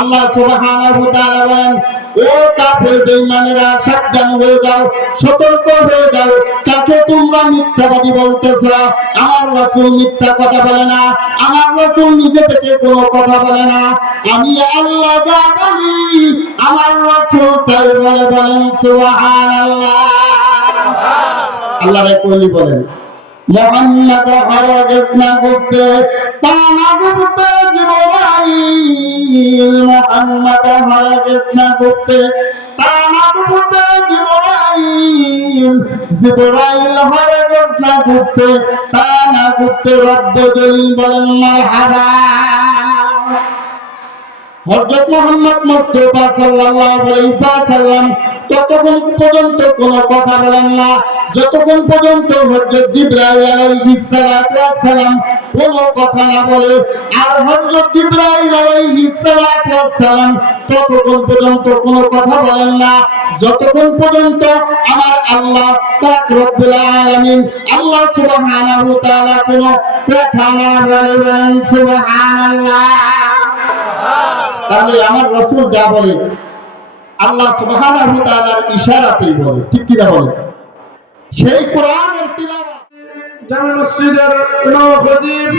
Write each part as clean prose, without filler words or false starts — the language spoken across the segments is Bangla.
আল্লাহ সুবহানাহু ওয়া তাআলা বলেন, ও কাফের বেঈমানেরা, সাবধান হয়ে যাও, সতর্ক হয়ে যাও। কাকে তোমরা মিথ্যাবাদী বলতেছো? আমার রাসূল মিথ্যা কথা বলে না, আমার রাসূল নিজে থেকে কোনো কথা বলে না। আমি আল্লাহ যা বলি আমার রাসূল তাই বলে। বলেন সুবহানাল্লাহ। আল্লাহর কলি বলেন, মুহাম্মদ হরগজ না করতে তানা করতে জিবরাইল, মুহাম্মদ হরগজ না করতে তানা করতে জিবরাইল, জিবরাইল হরগজ না করতে তানা করতে রব্ব জলিল। বলেন মারহাবা। হযরত মুহাম্মদ মুস্তাফা সাল্লাল্লাহু আলাইহি ওয়াসাল্লাম ততক্ষণ পর্যন্ত কোনো কথা বলেন না যতক্ষণ পর্যন্ত হযরত জিবরাইল আলাইহিস সালাম কোনো কথা না বলে। আর হযরত জিবরাইল আলাইহিস সালাম ততক্ষণ পর্যন্ত কোনো কথা বলেন না যতক্ষণ পর্যন্ত আমার আল্লাহ পাক রব্বুল আলামিন আল্লাহ সুবহানাহু ওয়া তাআলা কোনো কথা না বলেন। সুবহানাল্লাহ। তাহলে আমার রাসূল যা বলে আল্লাহ সুবহানাহু ওয়া তাআলার ইশারাতেই বলে, ঠিক কি না বলে? সেই কোরআনের তিলাওয়াত জামে মসজিদের ইমাম খতিব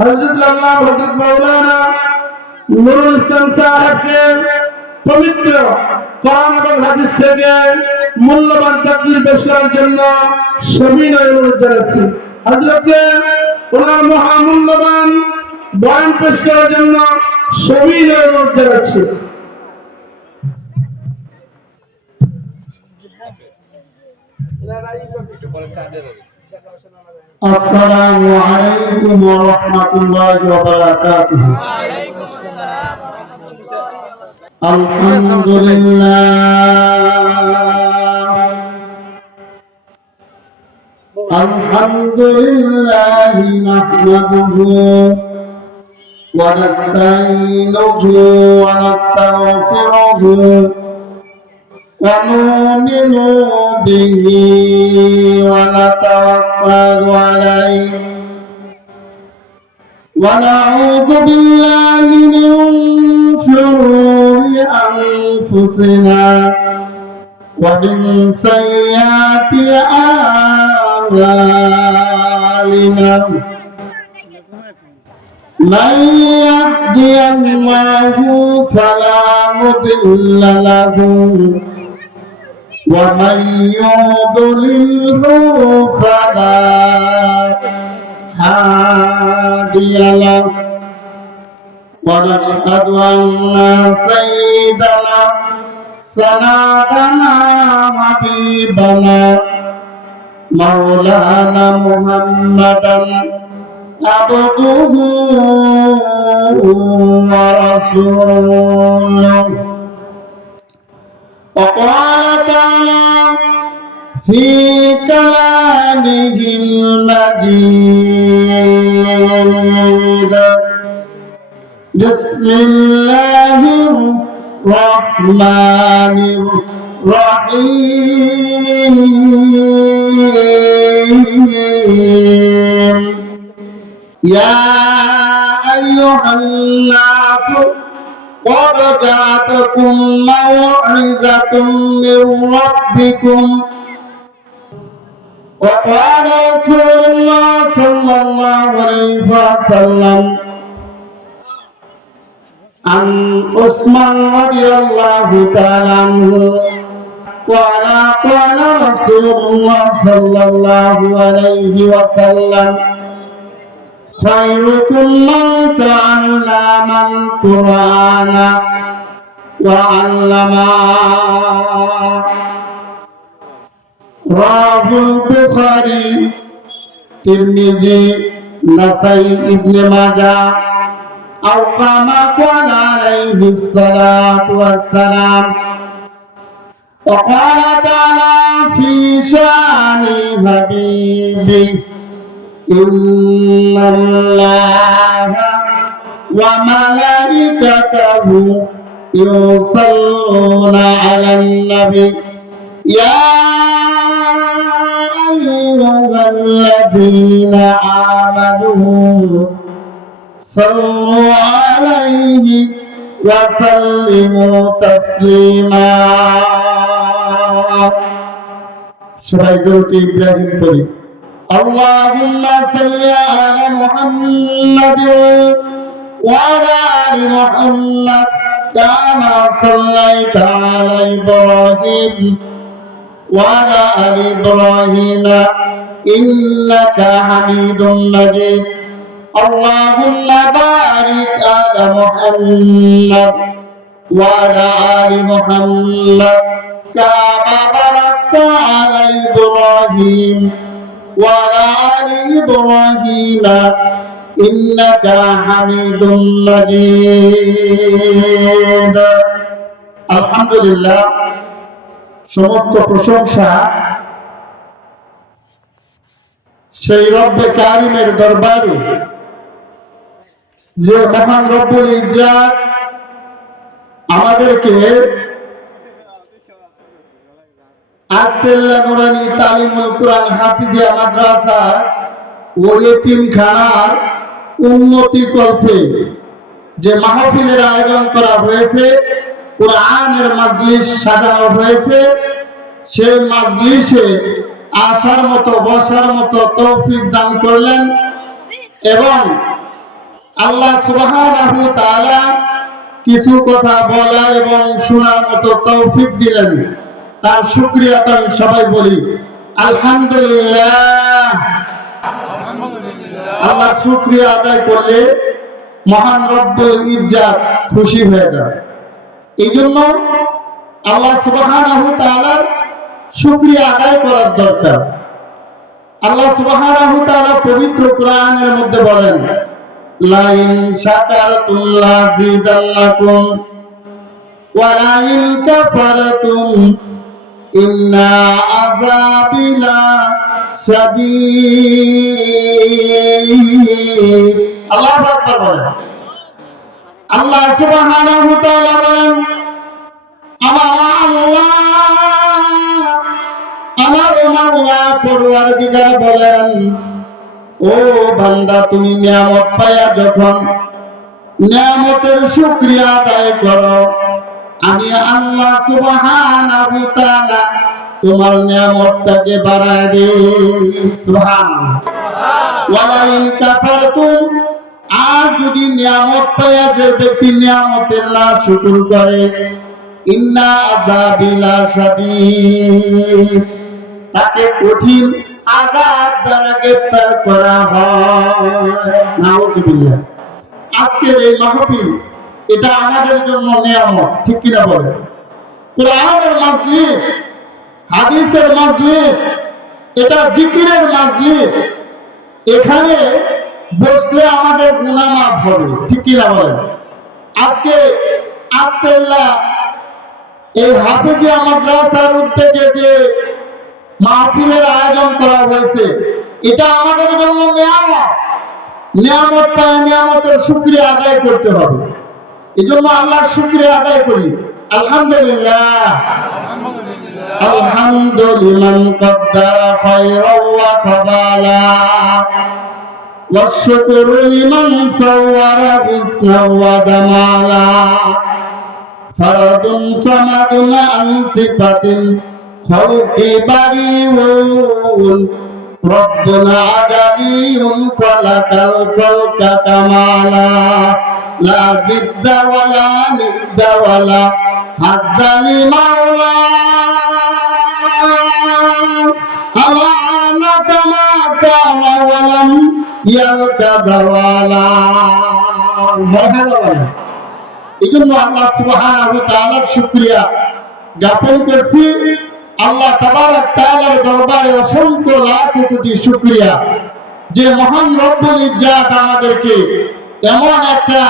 হযরত আল্লাহ হযরত মাওলানা নুরুল ইসলাম সাহেবকে পবিত্র কোরআন এবং হাদিস থেকে মূল্যবান তাকরীর পেশ করার জন্য সবিনয় অনুরোধ জানাচ্ছি। হযরতকে ওনার মহামূল্যবান বয়ান পেশ করার জন্য সবিনয় অনুরোধ জানাচ্ছি। আসসালামু আলাইকুম ওয়া রাহমাতুল্লাহি ওয়া বারাকাতুহু। আলহামদুলিল্লাহ নাহমাদুহু ওয়া নাস্তাঈনুহু ওয়া নাস্তাগফিরুহু ওয়া নু'মিনু বিহি ওয়া নাতাওয়াক্কালু আলাইহি ওয়া নাউযু বিল্লাহি মিন শুরুরি আনফুসিনা ওয়া মিন সাইয়্যাতি আ'মালিনা। من يهدي الله فلا مضل له ومن يضلله فلا هادي له ونشهد أن سيدنا سندنا حبيبنا مولانا محمدا عبده ورسوله. وقال تعالى في كلامه المجيد بسم الله الرحمن الرحيم يا أيها الناس قد جاءتكم موعظة من ربكم وقال رسول الله صلى الله عليه وسلم عن عثمان رضي الله تعالى عنه قال قال رسول الله صلى الله عليه وسلم خيركم من تعلم القرآن وعلمه. رواه البخاري তিরমিজি নাসাই ইবনে মাজাহ أو كما قال عليه الصلاة والسلام. وقال تعالى في شأن حبيبه إن الله وملائكته يصلون على النبي يا أيها الذين آمنوا صلوا عليه وسلموا تسليما সবাই দরুদ ইব্রাহিম পড়ি اللهم صل على محمد وعلى آل محمد كما صليت على إبراهيم وعلى آل إبراهيم إنك حميد مجيد اللهم بارك على محمد وعلى آل محمد كما باركت على إبراهيم وعلى آل إبراهيم إنك حميد مجيد الحمد لله সমস্ত প্রশংসা সেই রব্বে কারিমের দরবারে যে মহান রব্বুল ইজ্জত আমাদেরকে আত্তেল্লা নুরানি তালিমুল কুরআন হাফিজিয়া মাদ্রাসা ও এতিমখানার উন্নতি কল্পে যে মাহফিলের আয়োজন করা হয়েছে, কোরআনের মাজলিস সাজানো হয়েছে, সেই মাজলিসে আসার মতো বসার মতো তৌফিক দান করলেন এবং আল্লাহ সুবহানাহু ওয়া তাআলা কিছু কথা বলা এবং শোনার মতো তৌফিক দিলেন। তার শুকরিয়া তাই সবাই বলি আলহামদুলিল্লাহ। আল্লাহ শুকরিয়া আদায় করলে মহান রব্বুল ইজ্জত খুশি হয়ে যায়। এই জন্য আল্লাহ সুবহানাহু ওয়া তাআলার শুকরিয়া আদায় করার দরকার। আল্লাহ সুবহানাহু ওয়া তাআলা পবিত্র কোরআনের মধ্যে বলেন লাইন শাকারতুম লাযিদান্নাকুম ওয়া লাইন কাফারতুম ইন্না আযাবি লাশাদীদ। আল্লাহু আকবার বলেন। আল্লাহ সুবহানাহু ওয়া তাআলা বলেন আমার আল্লাহ আমার মাওলা পরওয়ারদিগার বলেন ও বান্দা তুমি নিয়ামত পায়া যখন নিয়ামতের শুকরিয়া আদায় করো আমি আল্লাহ সুবহানাহু ওয়া তাআলা তোমার নিয়ামতটাকে বাড়ায় দেই। সুবহানাল্লাহ। ওয়ালা ইন কাফারতুম আর যদি নিয়ামত পায়া যে ব্যক্তি নিয়ামতের না শুকর করে ইন্না আযাবি লাশাদীদ তাকে কঠিন আযাব দ্বারা গ্রেফতার করা হয়। নাউযুবিল্লাহ। আজকের এই মাহফিল এটা আমাদের জন্য নিয়ামত, ঠিক কিনা বলেন? কোরআনের মাজলিস, হাদিসের মাজলিস, এটা জিকিরের মাজলিস। এখানে বসলে আমাদের গুনাহ মাফ হবে, ঠিক কিনা বলেন? আজকে আত্তেল্লাহ এই হাফিজিয়া মাদ্রাসার উদ্যোগে যে মাহফিলের আয়োজন করা হয়েছে এটা আমাদের জন্য নিয়ামত। নিয়ামত পায় নিয়ামতের শুকরিয়া আদায় করতে হবে। এই জন্য আল্লাহর শুকরিয়া আদায় করি আলহামদুলিল্লাহ। আলহামদুলিমান কদ্দারা খায়রাও ওয়া কাবালা والشكر لمن صور حسنا وجمالا فرد صمد عن صفة خلق بريء ربنا عددي خلق الخلق كمالا لا ضد ولا ند ولا حد لمولى أوان كما كان ولم يلك زوالا। এই জন্য আল্লাহ সুবহানাহু ওয়া তাআলার শুকরিয়া জ্ঞাপন করছি। আল্লাহ তাবারক তাআলার দরবারে অসংখ্য লাখ কোটি শুকরিয়া যে মহান রব্বুল ইজ্জত আমাদেরকে এমন একটা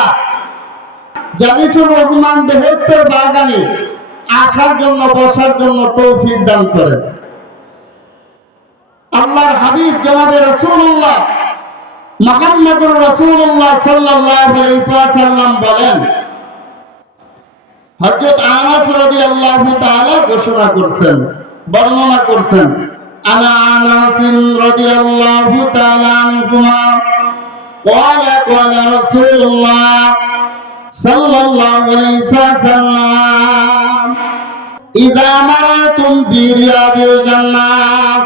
জান্নাতুর রহমান বেহেশতের বাগানে আসার জন্য বসার জন্য তৌফিক দান করেন। আল্লাহর হাবিব জনাবে রাসূলুল্লাহ মুহাম্মদুর রাসূলুল্লাহ সাল্লাল্লাহু আলাইহি ওয়াসাল্লাম বলেন, হযরত আনাস রাদিয়াল্লাহু তাআলা ঘোষণা করছেন, বর্ণনা করছেন, আনা আনাস রাদিয়াল্লাহু তাআলা আনহুমা قال قال رسول الله সাল্লাল্লাহু আলাইহি ওয়াসাল্লাম ইযা মারাতুম বিরিয়াদিল জান্নাহ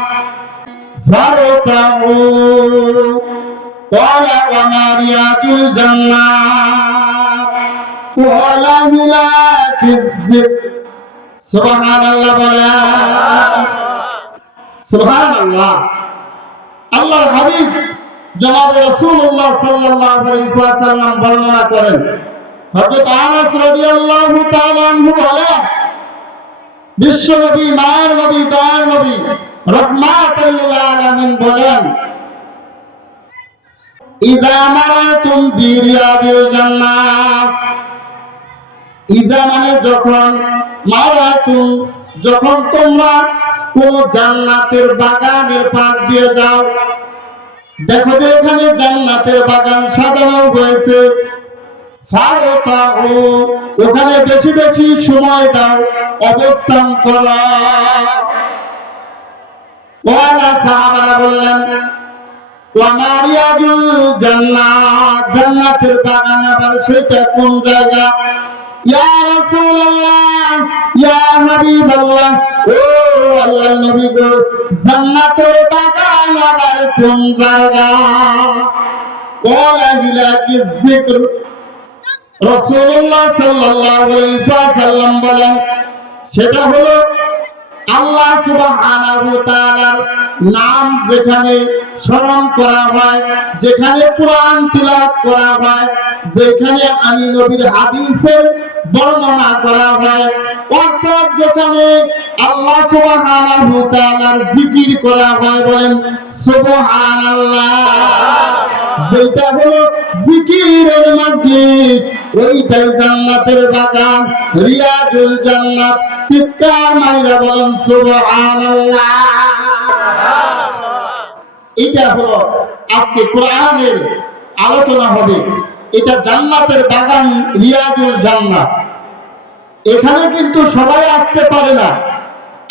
ফারতাউ ক্বালা ওয়া মা রিয়াদুল জান্নাহ ক্বালা মিলাকিয যিকর সুবহানাল্লাহ বলা সুবহানাল্লাহ। আল্লাহর হাবিব জনাব রাসূলুল্লাহ সাল্লাল্লাহু আলাইহি ওয়াসাল্লাম বর্ণনা করেন, হযরত আনাস রাদিয়াল্লাহু তাআলা আনহু বলেন, বিশ্ব নবী, মায়ের নবী, দয়ার নবী রাহমাতুল লিল আলামিন বলেন, ইযা মারাতুম বিরিয়াদিল জান্নাহ, ইযা মানে যখন, মারাতুম যখন তোমরা কোন জান্নাতের বাগানের পাশ দিয়ে যাও, দেখো যে এখানে জান্নাতের বাগান সাজানো হয়েছে, ফারতাউ ওখানে বেশি বেশি সময় দাও, অবস্থান করো। ওয়ালা সাহাবারা বললেন, ওয়া মা রিয়াদুল জান্নাহ, জান্নাতের বাগান আবার সেটা কোন জায়গা? ইয়া রাসূলুল্লাহ, ইয়া হাবিবাল্লাহ, ও আল্লাহর নবী গো, জান্নাতের বাগান আবার কোন জায়গা? ক্বালা মিলাকিয যিকর, রাসূলুল্লাহ সাল্লাল্লাহু আলাইহি ওয়াসাল্লাম বলেন, সেটা হলো আল্লাহ সুবহানাহু ওয়া তাআলার নাম যেখানে স্মরণ করা হয়, যেখানে কোরআন তিলাওয়াত করা হয়, যেখানে আমি নবীর হাদিসের বর্ণনা করা হয়, অর্থাৎ যেখানে আল্লাহ সুবহানাহু ওয়া তাআলার জিকির করা হয়, বলেন সুবহানাল্লাহ। যেটা হলো জিকিরের মাজলিস, ওইটাই জান্নাতের বাগান, রিয়াদুল জান্নাত। চিৎকার মাইরা বলেন সুবহানাল্লাহ। এটা হলো আজকে কোরআনের আলোচনা হবে, এটা জান্নাতের বাগান, রিয়াদুল জান্নাত। এখানে কিন্তু সবাই আসতে পারে না,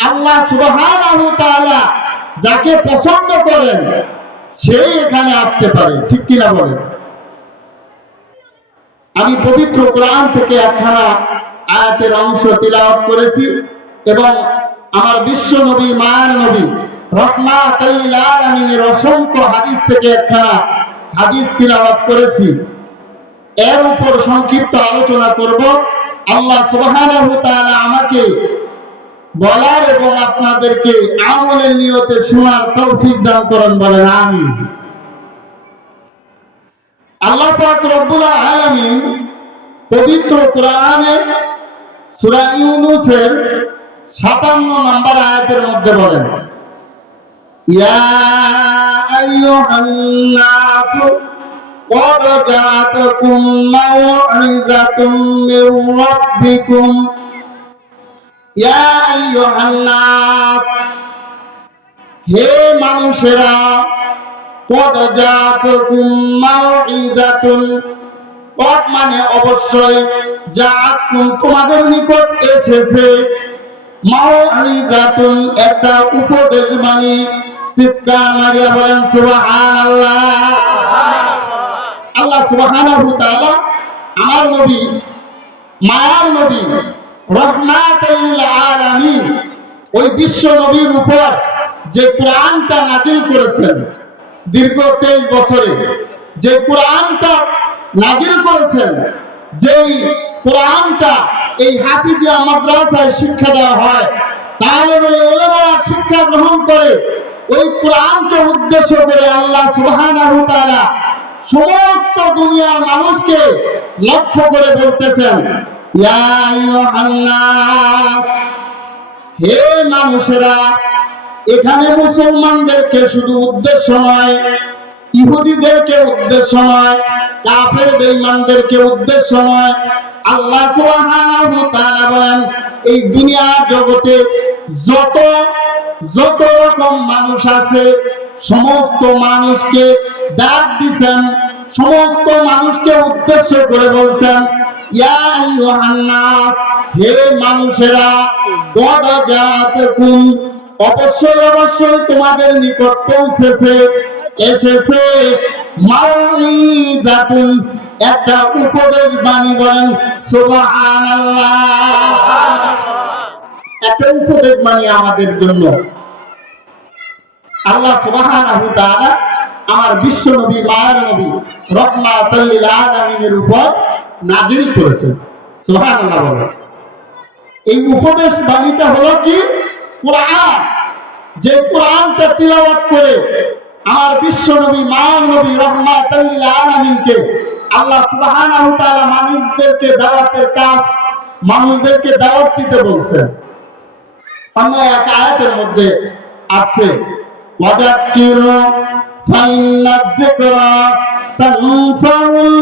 আল্লাহ সুবহানাহু ওয়া তাআলা যাকে পছন্দ করেন সেই এখানে আসতে পারে, ঠিক কিনা বলেন? আমি পবিত্র কোরআন থেকে একখানা আয়াতের অংশ তিলাওয়াত করেছি এবং আমার বিশ্ব নবী, মায়ার নবী রাহমাতুল লিল আলামিনের অসংখ্য হাদিস থেকে একখানা হাদিস তিলাওয়াত করেছি। এর উপর সংক্ষিপ্ত আলোচনা করব। আল্লাহ সুবহানাহু ওয়া তাআলা আমাকে বলার এবং আপনাদেরকে আমলের নিয়তে শোনার তৌফিক দান করেন, বলেন আমিন। আল্লাহ পাক রব্বুল আলামিন পবিত্র কোরআনে সূরা ইউনূসের 57 নম্বর আয়াতের মধ্যে বলেন, ইয়া আইয়ুহান নাসু قد جاءتكم موعظة من ربكم يا أيها الناس হে মানুষেরা, قد جاءتكم موعظة, قد মানে অবশ্যই, জাআতকুম তোমাদের নিকট এসেছে, মাউইযাতুন একটা উপদেশ বাণী। চিৎকার মারিয়া বলেন সুবহানাল্লাহ। আল্লাহ সুবহানাহু ওয়া তাআলা আমার নবী, মায়ার নবী রাহমাতুল লিল আলামিন ওই বিশ্ব নবীর উপর যে কোরআনটা নাযিল করেছেন, দীর্ঘ 23 বছরে যে কোরআনটা নাযিল করেছেন, যেই কোরআনটা এই হাফিজিয়া মাদ্রাসায় শিক্ষা দেওয়া হয়, তালেবে ইলমেরা শিক্ষা গ্রহণ করে ওই কোরআনকে উদ্দেশ্য করে আল্লাহ সুবহানাহু ওয়া তাআলা সমস্ত দুনিয়ার মানুষকে লক্ষ্য করে বলতেছেন, ইয়া আইয়ুহান নাস, হে মানুষেরা। এখানে মুসলমানদেরকে শুধু উদ্দেশ্য নয়, ইহুদিদেরকে উদ্দেশ্য নয়, কাফের বেঈমানদেরকে উদ্দেশ্য নয়। আল্লাহ সুবহানাহু ওয়া তাআলা বলেন, এই দুনিয়ার জগতে যত রকম মানুষ আছে, সমস্ত মানুষকে ডাক দিবেন, সমস্ত মানুষকে উদ্দেশ্য করে বলছেন, ইয়া আইয়ুহান নাস, হে মানুষেরা, কদ জাআতকুম, অবশ্যই তোমাদের নিকট পৌঁছেছে, এসেছে, মাউইযাতুন একটা উপদেশ বাণী বলেন সুবহানাল্লাহ। একটা উপদেশ বাণী আমাদের জন্য আল্লাহ সুবহানাহু ওয়া তাআলা আমার বিশ্ব নবী মায়ার নবী রাহমাতুল লিল আলামিনের উপর নাযিল করেছেন। সুবহানাল্লাহ বলেন। এই উপদেশ বাণীটা হলো কি? কোরআন। যে কোরআনটা তিলাওয়াত করে আমার বিশ্ব নবী মায়ার নবী রাহমাতুল লিল আলামিনকে আল্লাহ সুবহানাহু ওয়া তাআলা মানুষদেরকে দাওয়াতের কাজ, মানুষদেরকে দাওয়াত দিতে বলছেন। অন্য এক আয়াতের মধ্যে আছে ওয়াযাক্কির ফাইন্না যিকরা তানফাউল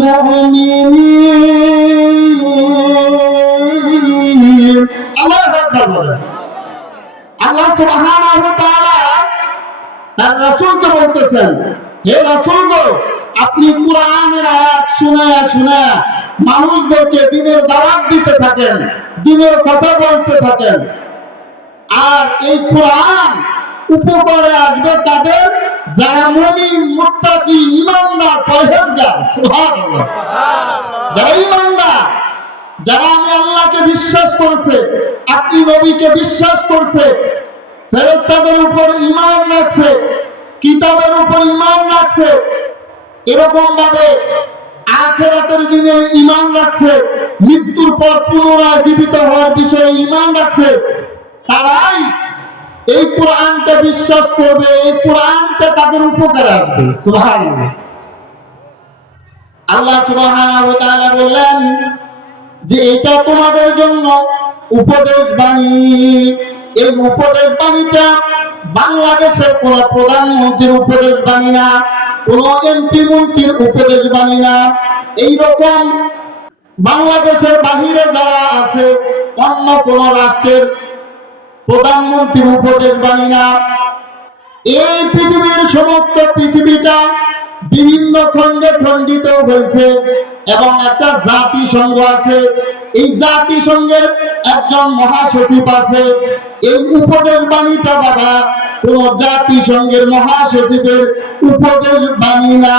মুমিনিন। আল্লাহু আকবার বলেন। আল্লাহ সুবহানাহু ওয়া তাআলা তার রাসূলকে বলতেছেন, হে রাসূল গো, আপনি কোরআনের আয়াত শুনায়া শুনায়া মানুষদেরকে দ্বীনের দাওয়াত দিতে থাকেন, দ্বীনের কথা বলতে থাকেন। আর এই কোরআন উপকারে আসবে কাদের? যারা মুমিন, মুত্তাকি, ঈমানদার, পরহেজগার। সুবহানাল্লাহ। যারা ঈমানদার, যারা আমি আল্লাহকে বিশ্বাস করছে, আপনি নবীকে বিশ্বাস করছে, ফেরেশতাদের উপর ঈমান রাখছে, কিতাবের উপর ঈমান রাখছে, এরকম ভাবে আখিরাতের দিনে ঈমান রাখছে, মৃত্যুর পর পুনরায় জীবিত হওয়ার বিষয়ে ঈমান রাখছে, তারাই এই কোরআনটা বিশ্বাস করবে, এই কোরআনটা তাদের উপকারে আসবে। সুবহানাল্লাহ। আল্লাহ সুবহানাহু ওয়া তাআলা বললেন যে এটা তোমাদের জন্য উপদেশ বাণী। এই উপদেশ বাণীটা বাংলাদেশের কোন প্রধানমন্ত্রীর উপদেশ বাণী না, কোন এমপি মন্ত্রীর উপদেশ বাণী না। এইরকম বাংলাদেশের বাহিরে যারা আছে অন্য কোন রাষ্ট্রের প্রধানমন্ত্রীর উপদেশ বাণী না। এই পৃথিবীর সমস্ত পৃথিবীটা বিভিন্ন খণ্ডে খণ্ডিত হয়েছে এবং একটা জাতিসংঘ আছে। এই জাতিসংঘের একজন মহাসচিব আছে। এই উপদেশ বাণীটা বাবা কোন জাতিসংঘের মহাসচিবের উপদেশ বাণী না।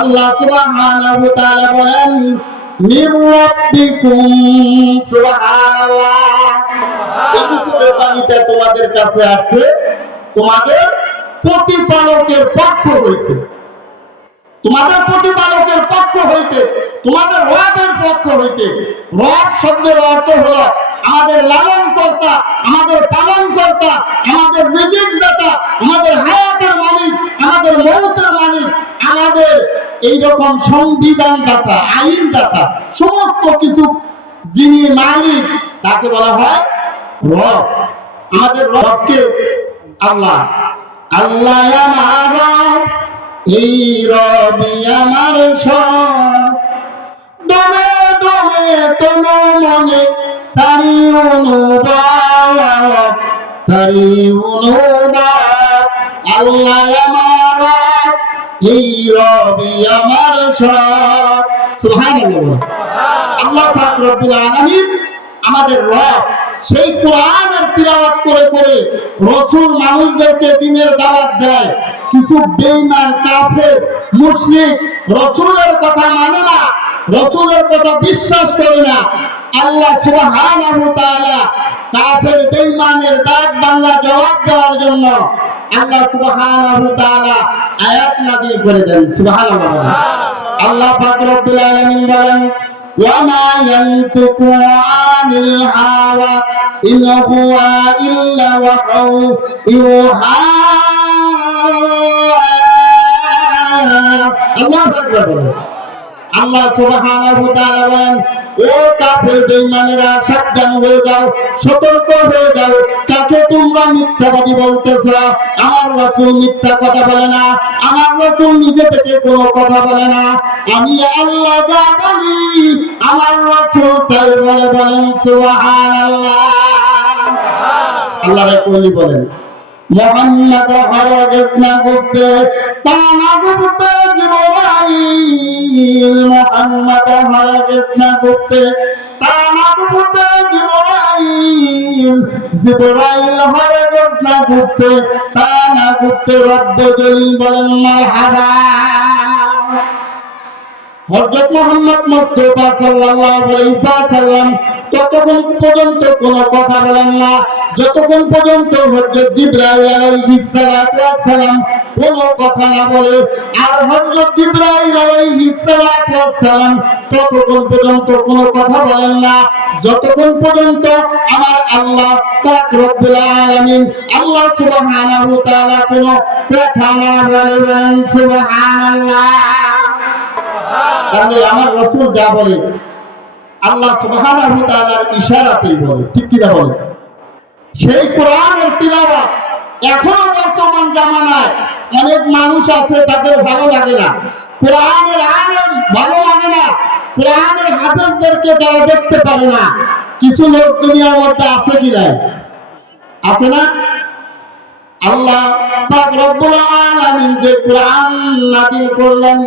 আল্লাহ সুবহানাহু ওয়া তাআলা বলেন মির রাব্বিকুম। সুবহানাল্লাহ। এই উপদেশ বাণীটা তোমাদের কাছে আছে তোমাদের প্রতিপালকের পক্ষ হইতে, তোমাদের প্রতিপালকের পক্ষ হইতে, তোমাদের রবের পক্ষ হইতে। রব শব্দের অর্থ হলো আমাদের লালন কর্তা, আমাদের পালন কর্তা, আমাদের রিজিক দাতা, আমাদের হায়াতের মালিক, আমাদের মৌতের মালিক, আমাদের এইরকম সংবিধান দাতা, আইন দাতা, সমস্ত কিছু যিনি মালিক তাকে বলা হয় রব। আমাদের রবকে আল্লাহ। আল্লাহ আমার রব, এই রবি আমার সব, দমে দমে তনু মনে তারি অনুভব, তারি অনুভব। আল্লাহ আমার রব, এই রবি আমার সব। সুবহানাল্লাহ। আল্লাহ পাক রব্বুল আলামিন আমাদের রব। সেই কোরআনের তিলাওয়াত করে করে রাসূল মানুষদেরকে দ্বীনের দাওয়াত দেয়। কিছু বেঈমান, কাফের, মুশরিক রাসূলের কথা মানে না, রাসূলের কথা বিশ্বাস করে না। আল্লাহ সুবহানাহু ওয়া তাআলা কাফের বেঈমানের দাগ বাংলা জবাব দেওয়ার জন্য আল্লাহ সুবহানাহু ওয়া তাআলা আয়াত নাযিল করে দেন। সুবহানাল্লাহ। আল্লাহ পাক রব্বুল আলামিন বলেন وما ينطق عن الهوى إن هو إلا وحي يوحى। الله أكبر। আল্লাহ সুবহানাহু ওয়া তাআলা বলেন ও কাফের বেঈমানেরা সাবধান হয়ে যাও, সতর্ক হয়ে যাও। কাকে তোমরা মিথ্যাবাদী বলতেছো? আমার রাসূল মিথ্যা কথা বলে না, আমার রাসূল নিজে থেকে কোনো কথা বলে না। আমি আল্লাহ যা বলি আমার রাসূল তাই বলে। বলেন সুবহানাল্লাহ। আল্লাহ রাসূল বলেন মুহাম্মদ হরগিজ না করতে তা না করতে জিবরাইল, মুহাম্মদ হরগিজ না করতে তা না করতে জিবরাইল, জিবরাইল হরগিজ না করতে তা না করতে রব্বুল জলিল। বলেন মারহাবা। হযরত মুহাম্মদ মুস্তাফা সাল্লাল্লাহু আলাইহি ওয়াসাল্লাম ততক্ষণ পর্যন্ত কোনো কথা বলেন না যতক্ষণ পর্যন্ত হযরত জিবরাইল আলাইহিস সালাম কোনো কথা না বলে। আর হযরত জিবরাইল আলাইহিস সালাম ততক্ষণ পর্যন্ত কোনো কথা বলেন না যতক্ষণ পর্যন্ত আমার আল্লাহ পাক রব্বুল আলামিন আল্লাহ সুবহানাহু ওয়া তাআলা কোনো কথা না বলেন। সুবহানাল্লাহ। তাহলে আমার রাসূল যা বলে আল্লাহ সুবহানাহু ওয়া তাআলার ইশারাতেই বলে, ঠিক কি না বলে? সেই কোরআনের তিলাওয়াত এখনো বর্তমান জামানায় অনেক মানুষ আছে তাদের ভালো লাগে না, কোরআনের আলেম ভালো লাগে না, কোরআনের হাফেজদেরকে তারা দেখতে পারে না। কিছু লোক দুনিয়ার মধ্যে আছে কি নাই? আছে না? আল্লাহ পাক রব্বুল আলামিন যে কোরআন নাযিল করলেন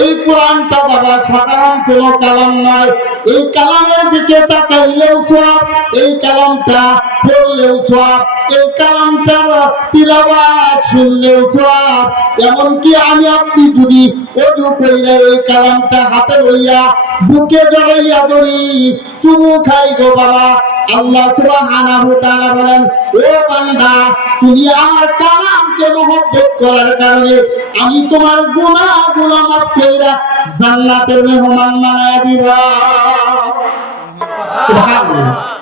এই কোরআনটা বাবা সাধারণ কোনো কালাম নয়। এই কালামের দিকে তাকাইলেও সওয়াব, এই কালামটা পড়লেও সওয়াব, এই কালামটার তিলাওয়াত শুনলেও সওয়াব। এমনকি আমি আপনি যদি ওযু কইরা এই কালামটা হাতে লইয়া বুকে জড়াইয়া ধরি চুমু খাই গো বাবা, আল্লাহ সুবহানাহু ওয়া তাআলা বলেন, ও বান্দা তুমি আমার কালামকে মহব্বত করার কারণে আমি তোমার গুনাহগুলো মাফ কইরা জান্নাতের মেহমান বানায়া দিবা। সুবহানাল্লাহ।